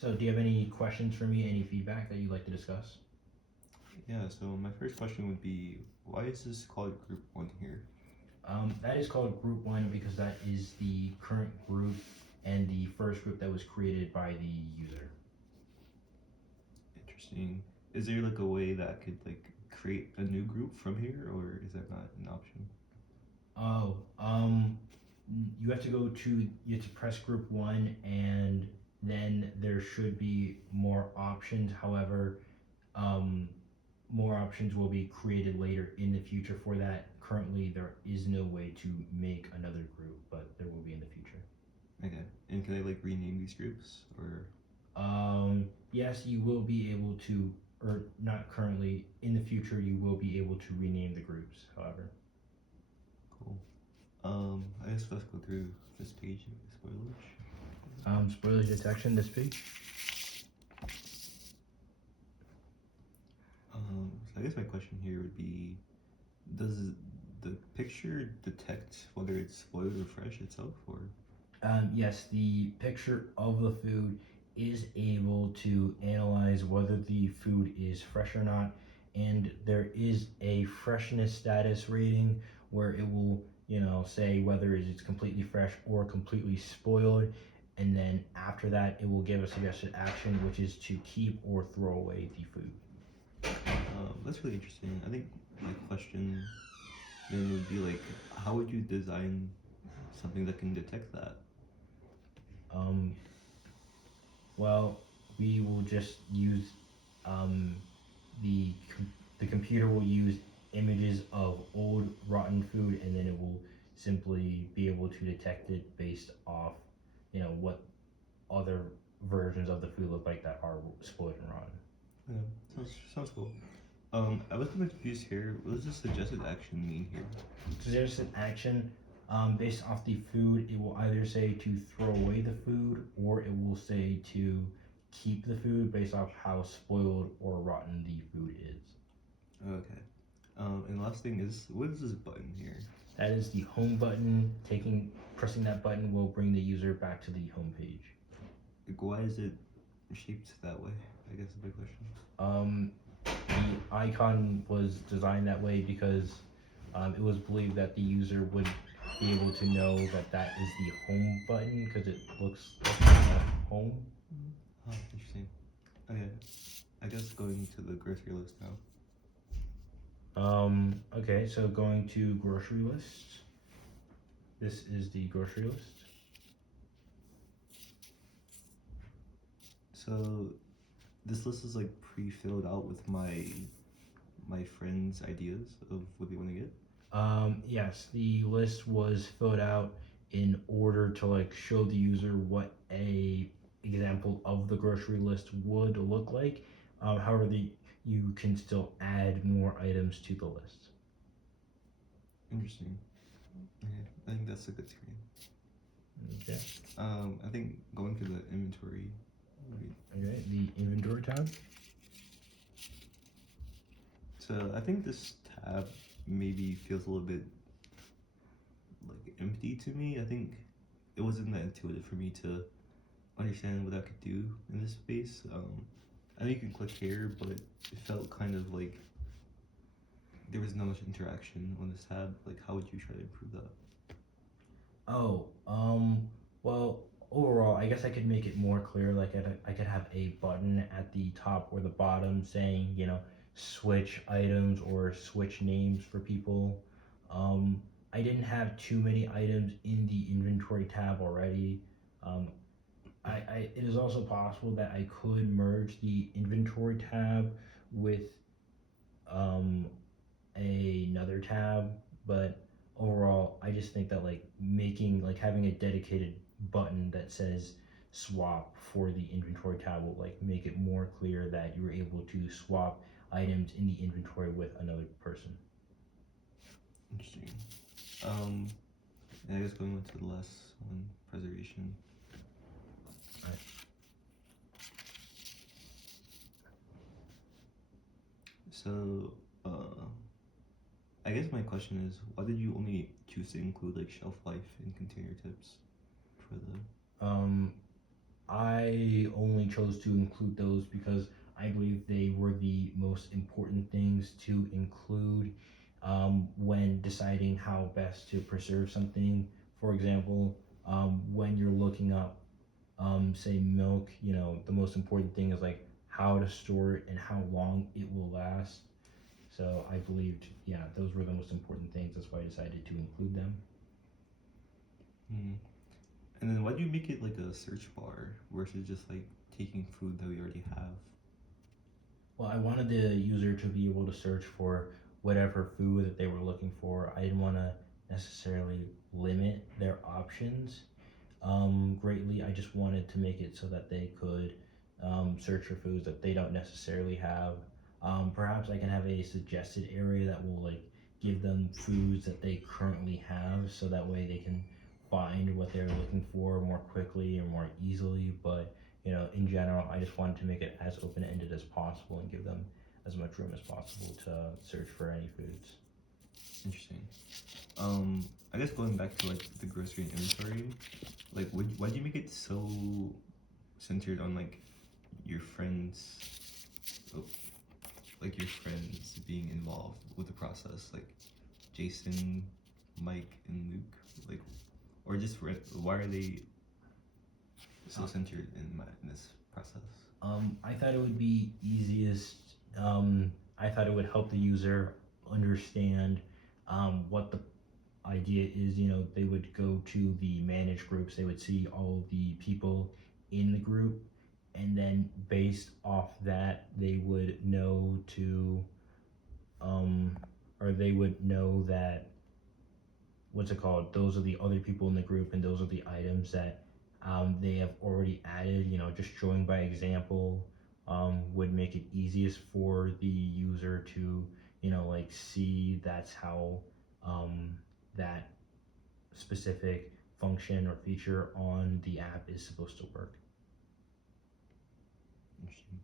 So, do you have any questions for me? Any feedback that you'd like to discuss? Yeah, so my first question would be, why is this called Group 1 here? That is called Group One because that is the current group and the first group that was created by the user. Interesting. Is there like a way that I could like create a new group from here, or is that not an option? Oh, you have to go to you have to press Group One, and then there should be more options. However, um, more options will be created later in the future for that. Currently, there is no way to make another group, but there will be in the future. Okay. And can I like rename these groups, or Yes, you will be able to, or not currently, in the future, you will be able to rename the groups, however. cool? I guess let's go through this page and spoilage. Spoiler detection, this page. So I guess my question here would be, does the picture detect whether it's spoiled or fresh itself, or? Yes, the picture of the food is able to analyze whether the food is fresh or not, and there is a freshness status rating where it will, say whether it's completely fresh or completely spoiled, and then after that, it will give a suggested action, which is to keep or throw away the food. That's really interesting. I think my question then would be like, how would you design something that can detect that? Um, well, we will just use um, the the computer will use images of old rotten food, and then it will simply be able to detect it based off what other versions of the food look like that are spoiled and rotten. Yeah, sounds cool. I was kind of confused here. What does the suggested action mean here? So there's an action based off the food. It will either say to throw away the food, or it will say to keep the food based off how spoiled or rotten the food is. Okay. And last thing is, what is this button here? That is the home button. Pressing that button will bring the user back to the home page. Like, why is it shaped that way? I guess is a big question. The icon was designed that way because it was believed that the user would be able to know that that is the home button because it looks like home. Oh, interesting. Okay. I guess going to the grocery list now. Okay, so going to grocery list. This is the grocery list. So this list is like pre-filled out with my friends' ideas of what they want to get. Yes, the list was filled out in order to like show the user what a example of the grocery list would look like. However, you can still add more items to the list. Interesting. Okay, I think that's a good screen. Okay. I think going to the inventory. Okay. The inventory tab. So I think this tab maybe feels a little bit like empty to me. I think it wasn't that intuitive for me to understand what I could do in this space. I know you can click here, but it felt kind of like there was not much interaction on this tab. Like, how would you try to improve that? Oh, well, overall, I guess I could make it more clear. Like, I could have a button at the top or the bottom saying, switch items or switch names for people. I didn't have too many items in the inventory tab already. Um, it is also possible that I could merge the inventory tab with um, another tab, but overall, I just think that like having a dedicated button that says swap for the inventory tab will like make it more clear that you're able to swap items in the inventory with another person. Interesting. Um, and I guess going on to the last one, preservation. Right. So, I guess my question is, why did you only choose to include like shelf life and container tips for the? Um, I only chose to include those because I believe they were the most important things to include when deciding how best to preserve something. For example, when you're looking up, say, milk, the most important thing is like how to store it and how long it will last. So I believed, yeah, those were the most important things. That's why I decided to include them. Hmm. And then why do you make it like a search bar versus just like taking food that we already have? Well, I wanted the user to be able to search for whatever food that they were looking for. I didn't want to necessarily limit their options greatly. I just wanted to make it so that they could search for foods that they don't necessarily have. Perhaps I can have a suggested area that will like give them foods that they currently have, so that way they can find what they're looking for more quickly and more easily. But in general, I just wanted to make it as open ended as possible and give them as much room as possible to search for any foods. Interesting. I guess going back to like the grocery and inventory, like why do you make it so centered on like your friends, oh, like your friends being involved with the process, like Jason, Mike, and Luke, like, or just why are they so centered in this process? I thought it would be easiest. I thought it would help the user understand what the idea is. They would go to the manage groups, they would see all the people in the group, and then based off that, they would know to, um, or they would know that, what's it called? Those are the other people in the group, and those are the items that they have already added. Just showing by example would make it easiest for the user to, like see that's how that specific function or feature on the app is supposed to work. Interesting.